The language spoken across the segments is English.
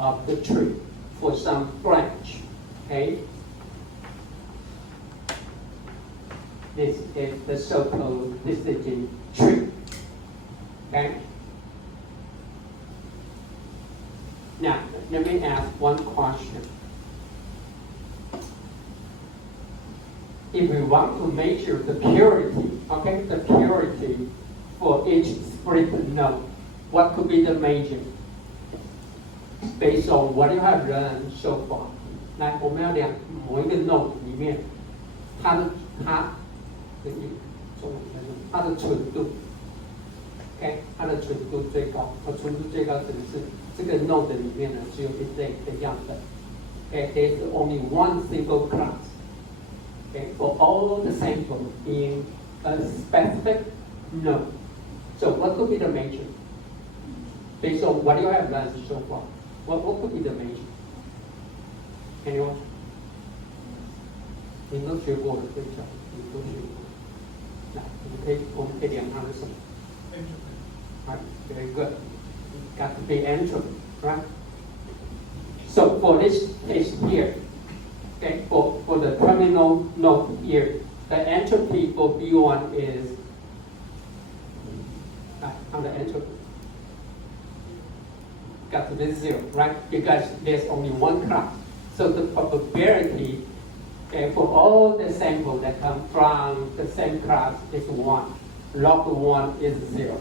of the tree for some branch. Okay? This is the so-called decision tree. Okay? Now, let me ask one question. If we want to measure the purity, okay, the purity for each split node, what could be the measure? Based on what you have learned so far. 来，我们要量某一个 node 里面，它的纯度 ，OK， 它的纯度最高，纯度最高指的是这个 node 里面呢只有一类的样本。Okay, there's only one single class. Okay, for all the samples in a specific node. So what could be the measure? Based on what you have learned so far, what could be the measure? Anyone? 你都学过了，对不对？你都学过。那我们可以量它的什么？ Right, very good. Got to be entropy, right? So for this case here, okay, for the terminal node here, the entropy for B1 is on the entropy. Got to be 0, right? Because there's only one class. So the probability, okay, for all the samples that come from the same class is 1. Log 1 is 0.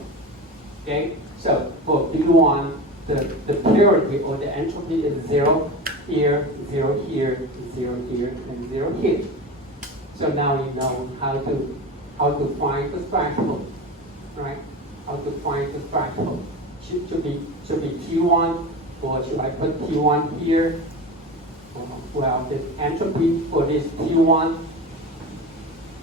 Okay? So for B1, the purity or the entropy is 0 here, 0 here, 0 here, and 0 here. So now you know how to find the threshold, right? How to find the threshold. Should be T1, or should I put T1 here? Well, the entropy for this T1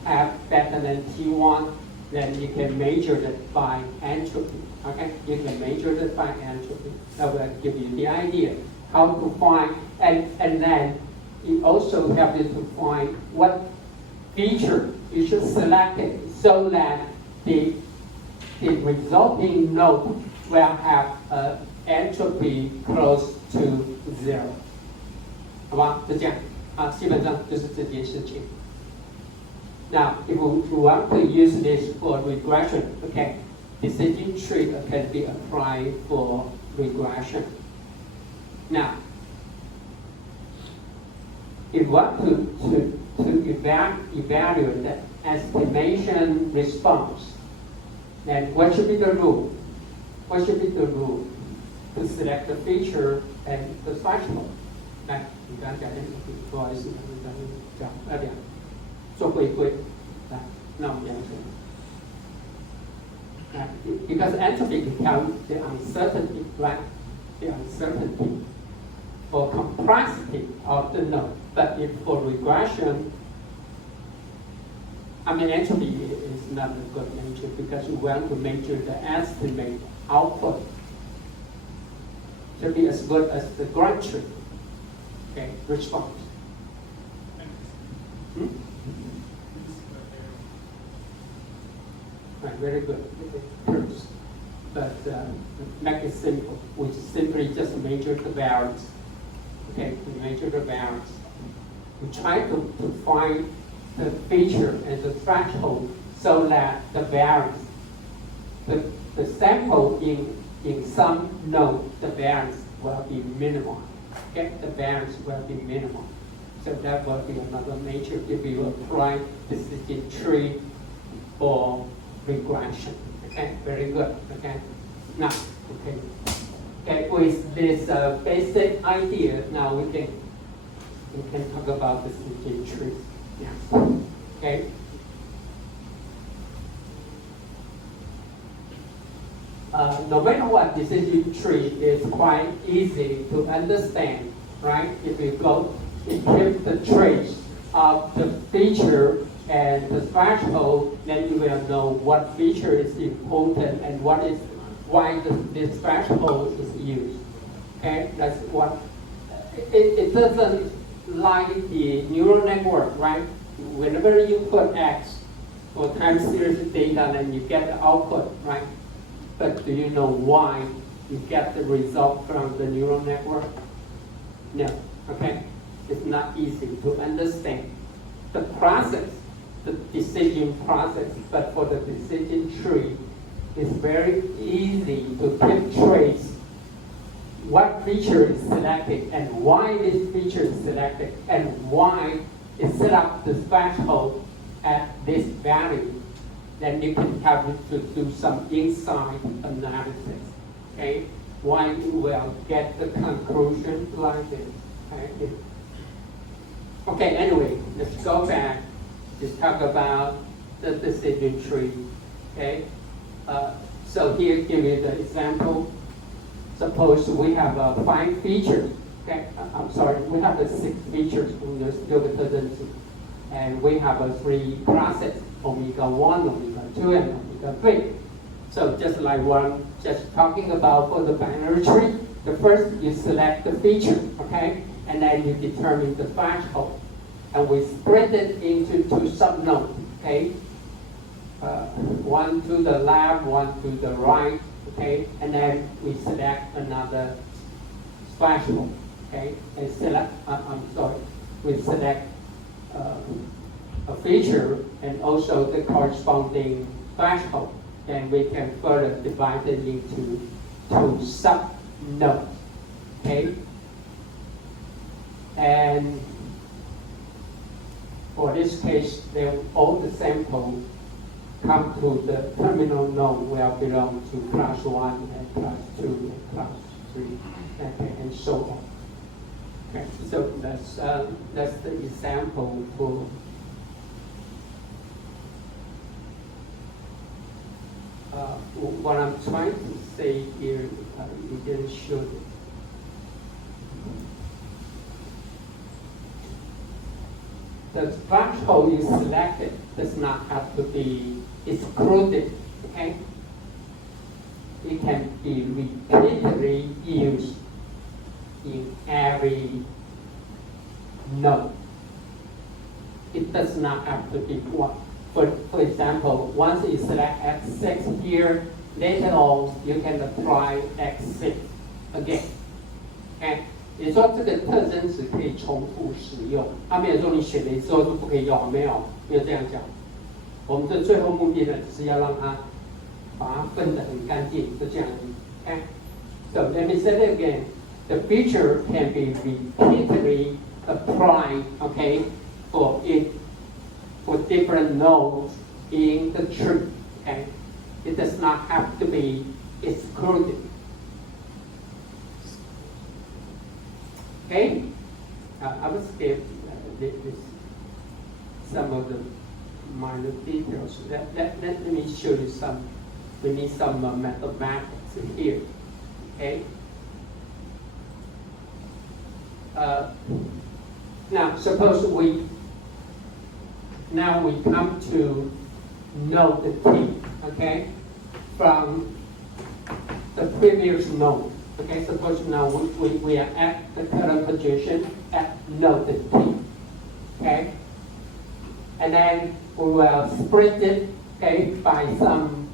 have better than T1, then you can measure it by entropy. Okay, you can measure it by entropy. That will give you the idea how to find, and then you also have to find what feature you should select it so that the resulting node will have an entropy close to 0. 好吧，就这样啊，基本上就是这件事情。Now, if we want to use this for regression, okay, decision tree can be applied for regression. Now, if we want to evaluate the estimation response, then what should be the rule? What should be the rule to select the feature and the threshold? 来，你刚刚讲entropy，不好意思，你刚刚讲要量，做回归，来，那我们量出来。Because entropy can count the uncertainty, right? The uncertainty or complexity of the node. But if for regression, I mean entropy is not a good measure because we want to measure the estimate output. Should be as good as the graph tree. Okay, response. Right, very good. Proofs. But make it simple. We simply just measure the variance. Okay, we measure the variance. We try to find the feature and the threshold so that the variance, the sample in some node, the variance will be minimal. Okay, the variance will be minimal. So that will be another measure if you apply decision tree for regression. Okay, very good. Okay, now, okay, with this basic idea, now we can talk about decision trees. Yeah. Okay. No matter what, decision tree is quite easy to understand, right? If you keep the trace of the feature and the threshold, then you will know what feature is important and why this threshold is used. Okay, that's what it doesn't like the neural network, right? Whenever you put X for time series data, then you get the output, right? But do you know why you get the result from the neural network? No, okay? It's not easy to understand the process, the decision process, but for the decision tree, it's very easy to keep trace what feature is selected and why this feature is selected and why it set up the threshold at this value. Then you can have to do some inside analysis, okay? Why you will get the conclusion like this, okay? Okay, anyway, let's go back. Let's talk about the decision tree, okay? So here, give you the example. Suppose we have 5 features, okay? I'm sorry, we have 6 features in the student tendency. And we have 3 classes, omega 1, omega 2, and omega 3. So just like one just talking about for the binary tree, the first you select the feature, okay? And then you determine the threshold. And we split it into 2 subnodes, okay? One to the left, one to the right, okay? And then we select another threshold, okay? And select, we select a feature and also the corresponding threshold. Then we can further divide it into 2 sub-nodes, okay? And for this case, all the samples come to the terminal node will belong to class 1 and class 2 and class 3, okay, and so on. Okay, so that's the example for what I'm trying to say here. You didn't show it. The threshold is selected does not have to be excluded, okay? It can be repeatedly used in every node. It does not have to be one. For example, once you select X6 here, later on you can apply X6 again. Okay? 也说这个特征值可以重复使用，他没有说你选了之后就不可以用，没有这样讲。我们的最后目的呢，只是要让它把它分得很干净，就这样子。Okay? So let me say it again. The feature can be repeatedly applied, okay, for different nodes in the tree. Okay, it does not have to be excluded. Okay, I will skip some of the minor details. Let me show you some. We need some mathematics here. Okay. Now, suppose we come to node T, okay, from the previous node. Okay, suppose now we are at the current position at node T, okay, and then we will split it, okay, by some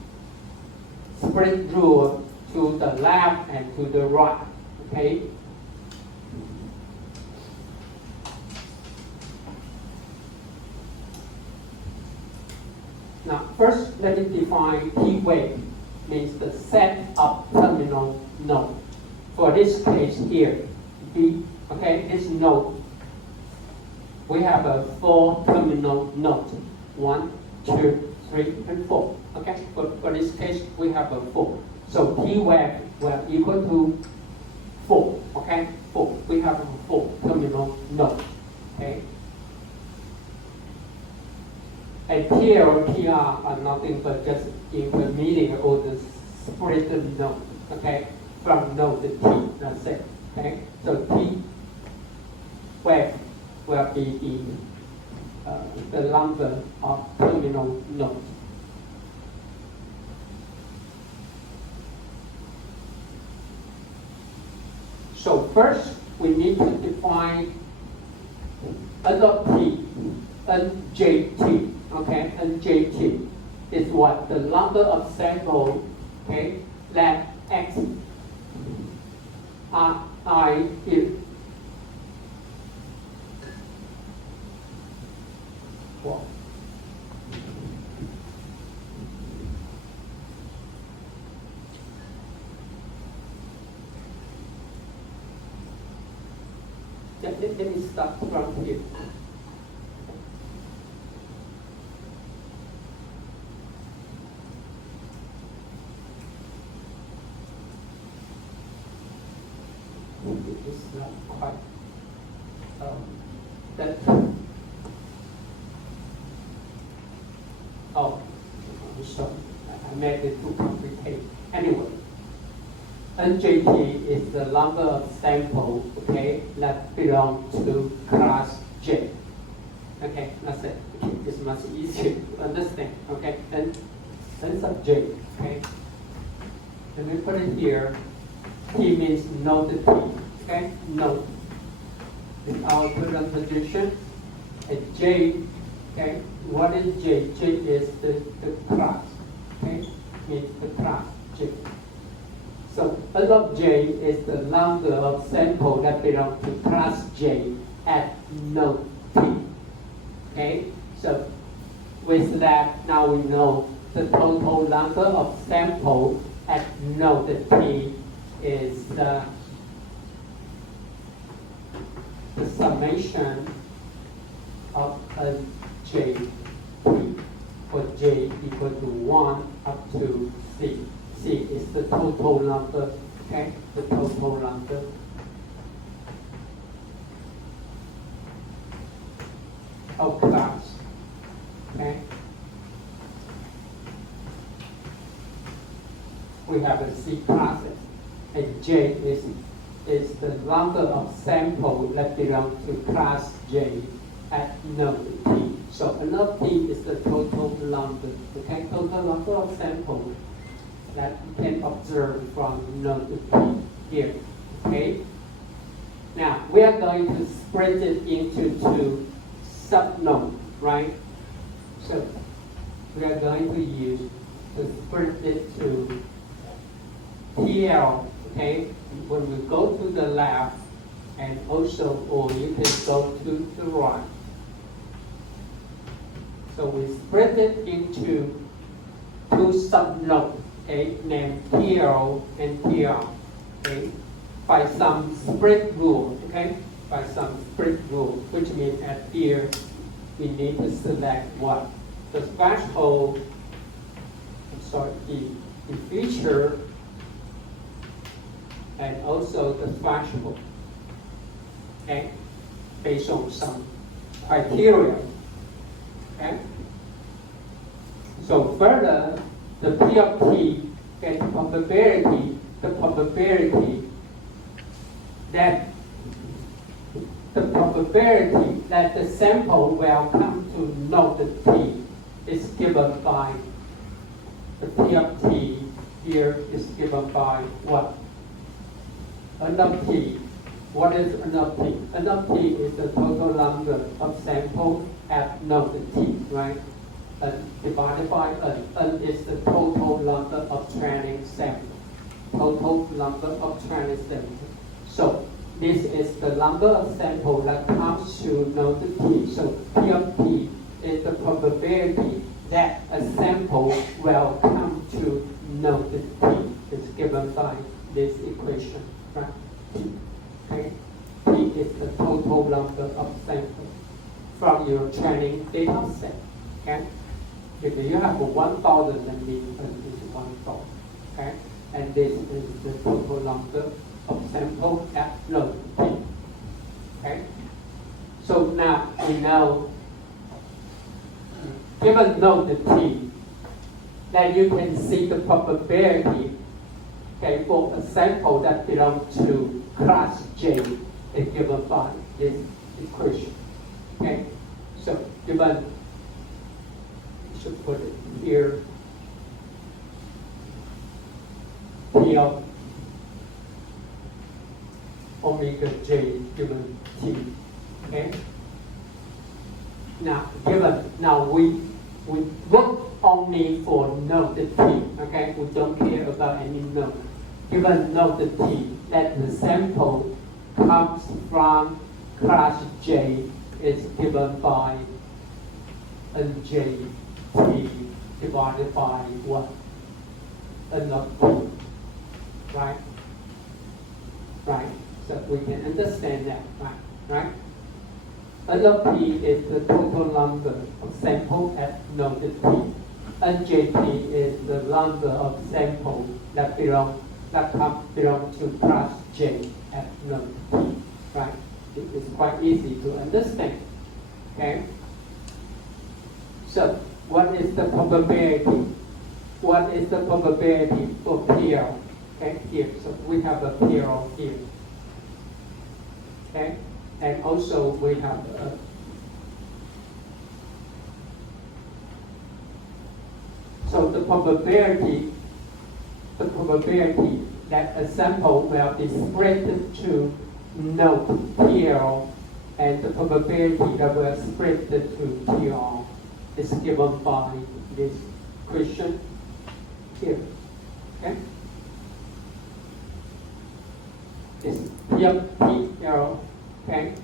split rule to the left and to the right, okay. Now, first, let me define T wave, means the set of terminal node. For this case here, B, okay, this node, we have a 4 terminal node. 1, 2, 3, and 4. Okay, for this case, we have a 4. So T wave will equal to 4. Okay, 4. We have a 4 terminal node. Okay. And T or TR are nothing but just intermediate or the split node, okay, from node to T, that's it, okay? So T wave will be the number of terminal nodes. So first, we need to define NJT, NJT. Okay, NJT is what? The number of samples, okay, that X I if well, let me start from here. It's not quite that. Oh, I'm sorry, I made it too complicated. Anyway, NJT is the number of sample, okay, that belong to class J. Okay, that's it. It's much easier to understand. Okay, then sub J. Okay, let me put it here. T means node T. Okay, node. In our current position, at J. Okay, what is J? J is the class. Okay, means the class J. So N of J is the number of sample that belong to class J at node T. Okay, so with that, now we know the total number of sample at node T is the summation of N J T for J equal to 1 up to C. C is the total number, okay? The total number. Of class, okay? We have a C classes, and J is the number of sample that belong to class J at node T. So node T is the total number, okay? Total number of samples that you can observe from node T here, okay? Now, we are going to split it into two sub-nodes, right? So, we are going to use to split it to TL, okay? When we go to the left, and also, or you can go to the right. So we split it into two sub-nodes, okay, named TL and TL, okay, by some split rule, okay, by some split rule, which means at here we need to select what? The threshold, the feature, and also the threshold, okay, based on some criteria, okay. So further, the P of T and the probability that the sample will come to node T is given by the P of T here is given by what? N of T. What is N of T? N of T is the total number of samples at node T, right? N divided by N. N is the total number of training samples. Total number of training samples. So this is the number of samples that comes to node T. So P of T is the probability that a sample will come to node T. It's given by this equation, right? Okay. T is the total number of samples from your training data set. Okay. If you have 1,000, then this is 1,000. Okay. And this is the total number of samples at node T. Okay. So now we know, given node T, that you can see the probability, okay, for a sample that belongs to class J is given by this equation. Okay. So given, should put it here, P of omega J given T. Okay. Now we look only for node T. Okay, we don't care about any node. given node T, that the sample comes from class J is given by NJ T divided by what? N of T, right? Right, so we can understand that, right? N of T is the total number of samples at node T. NJT is the number of samples that belong to class J at node T, right? It's quite easy to understand, okay? So, what is the probability? What is the probability for PL? Okay, here. So we have a PL here. Okay, and also we have a so the probability that a sample will be split to node PL and the probability that will split to TR is given by this question here. Okay? This PL, okay?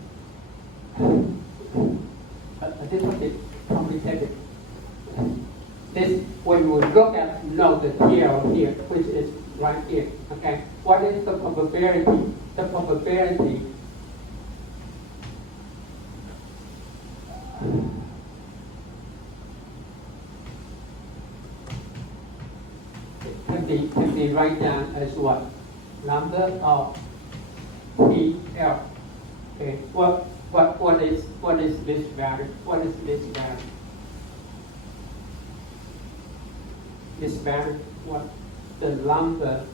A little bit complicated. This, when we look at node PL here, which is right here, okay? What is the probability? The probability can be written down as what? Number of PL. Okay. What is this value? What is this value? This value, what? The number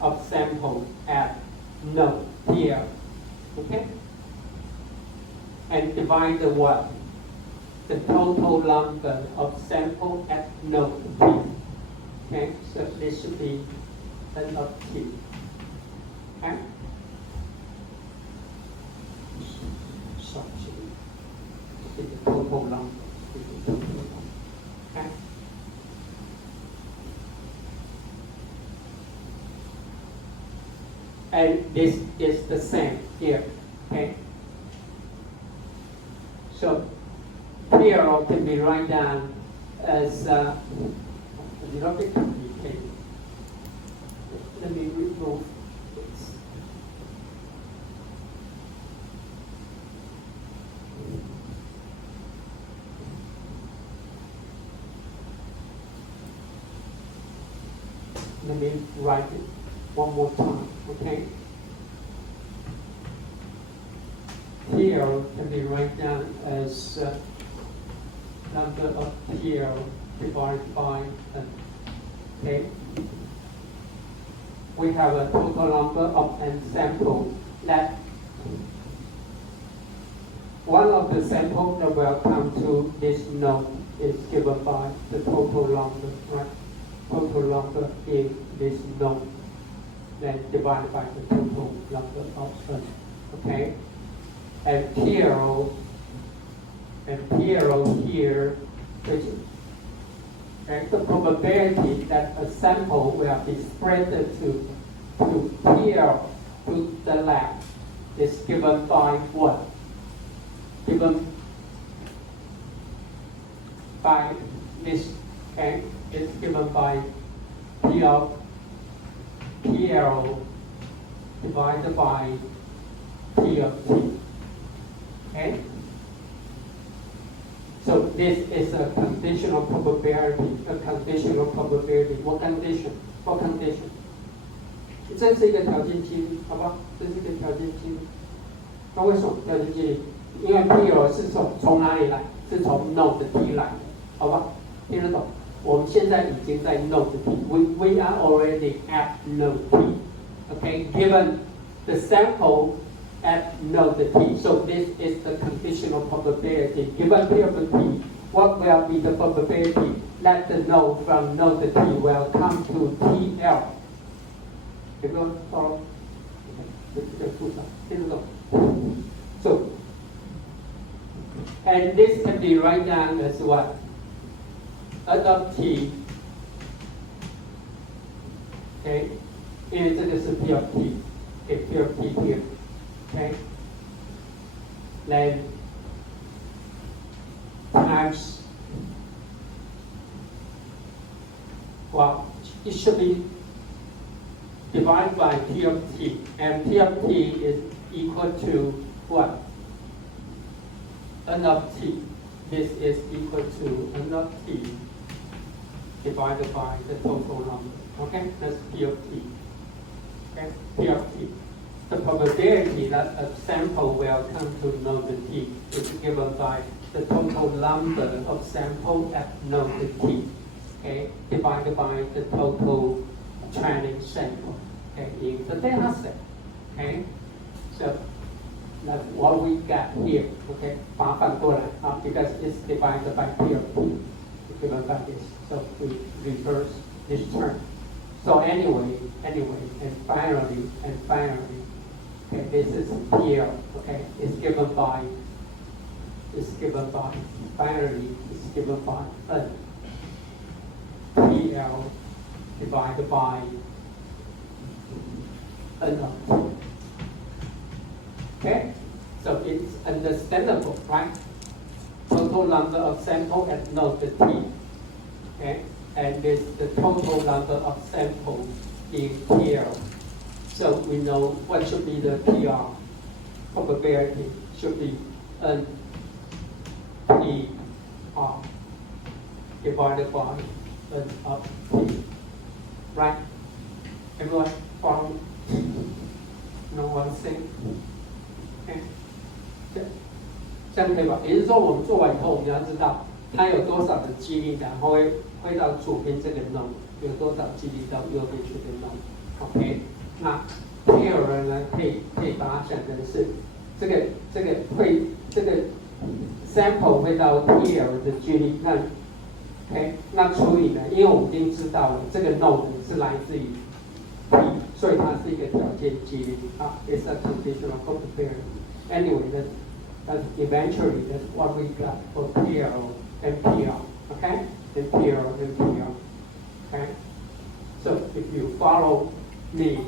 of samples at node PL. Okay? And divide the what? The total number of samples at node T. Okay, so this should be N of T. Okay? So should be the total number. Okay? And this is the same here. Okay? So PL can be written down as a little bit complicated. Let me remove this. Let me write it one more time, okay? PL can be written down as number of PL divided by N. Okay? We have a total number of N samples that one of the samples that will come to this node is given by the total number, right? Total number in this node, then divided by the total number of N. Okay? And PL here, which and the probability that a sample will be spread to PL to the lab is given by what? Given by this, okay? It's given by PL divided by P of T. Okay? So this is a conditional probability. A conditional probability. What condition? What condition? 这是一个条件几率，好不好？这是一个条件几率。那为什么条件几率？因为 P 是从哪里来？是从 node T 来的，好吧？听得懂？我们现在已经在 node T。We are already at node T. Okay, given the sample at node T. So this is the conditional probability. Given P of T, what will be the probability that the node from node T will come to TL? Everyone follow? So, and this can be written down as what? N of T, okay, 因为这个是 P of T， 给 P of T here， okay? Then times, well, it should be divided by P of T, and P of T is equal to what? N of T. This is equal to N of T divided by the total number. Okay, that's P of T. Okay, P of T. The probability that a sample will come to node T is given by the total number of samples at node T. Okay, divided by the total training sample. Okay, in the data set. Okay, so that's what we got here. Okay, 把它反过来啊 because it's divided by P of T. Given by this, so we reverse this term. So anyway, and finally, okay, this is PL, okay, it's given by, finally, it's given by N. PL divided by N of T. Okay, so it's understandable, right? Total number of samples at node T, okay, and this the total number of samples in PR. So we know what should be the PR probability should be N P R divided by N of T, right? Everyone follow? No one saying? Okay. 这样可以吧？也就是说，我们做完以后，我们要知道它有多少的几率，然后会到左边这个 node， 有多少几率到右边这个 node。OK， 那 pair 呢，可以把它想成是这个 sample 会到 pair 的几率，那 OK， 那除以呢，因为我们已经知道了这个 node 是来自于 P， 所以它是一个条件几率啊 ，it's a conditional probability. Anyway, that's eventually that's what we got for PL and PL, okay? And PL and PL, okay? So if you follow me,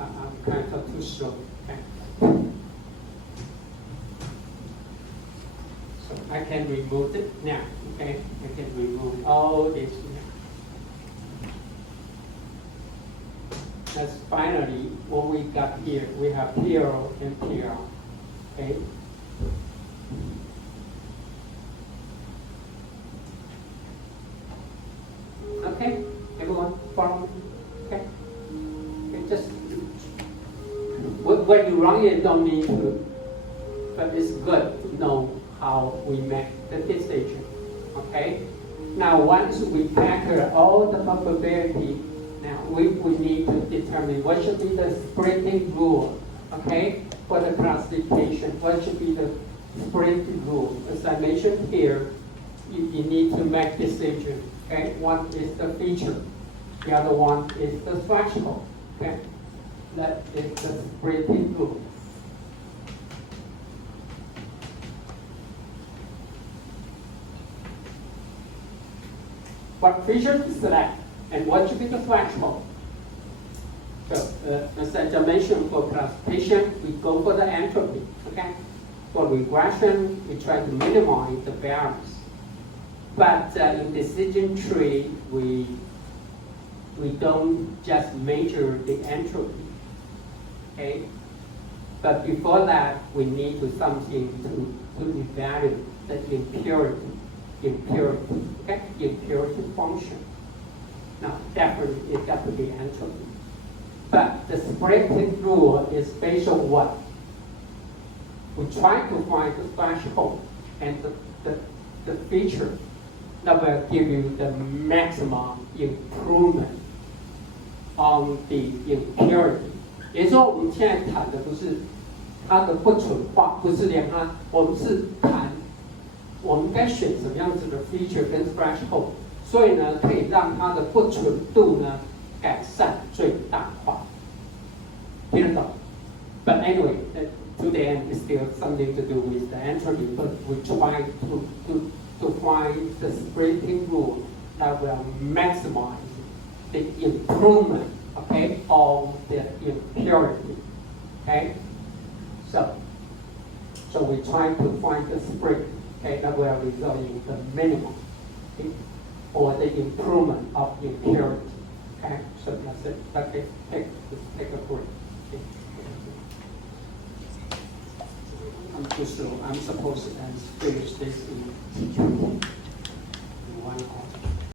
I'm kind of too slow, okay? So I can remove it now, okay? I can remove all this now. That's finally what we got here. We have PL and PL, okay? Okay, everyone follow me? Okay? Okay, just when you run it, don't need to, but it's good to know how we make the decision. Okay? Now, once we factor all the probability, now we need to determine what should be the splitting rule. Okay? For the classification, what should be the splitting rule? As I mentioned here, you need to make decision. Okay, one is the feature, the other one is the threshold. Okay, that is the splitting rule. What feature to select and what should be the threshold? So, as I mentioned, for classification, we go for the entropy. Okay, for regression, we try to minimize the variance. But in decision tree, we don't just measure the entropy, okay? But before that, we need to something to evaluate the impurity, okay? Impurity function. Now, definitely, it got to be entropy. But the splitting rule is based on what? We try to find the threshold and the feature that will give you the maximum improvement on the impurity. 也就是说，我们现在谈的不是它的不纯化，不是连它，我们是谈我们该选什么样子的 feature 跟 threshold， 所以呢，可以让它的不纯度呢改善最大化。听得懂 ？But anyway, to the end, it's still something to do with the entropy, but we try to find the splitting rule that will maximize the improvement okay, of the impurity, okay? So we try to find the spring, okay, that will result in the minimum, okay, or the improvement of impurity, okay? So that's it. Okay, take a break. Okay. I'm too slow. I'm supposed to finish this in 1 hour.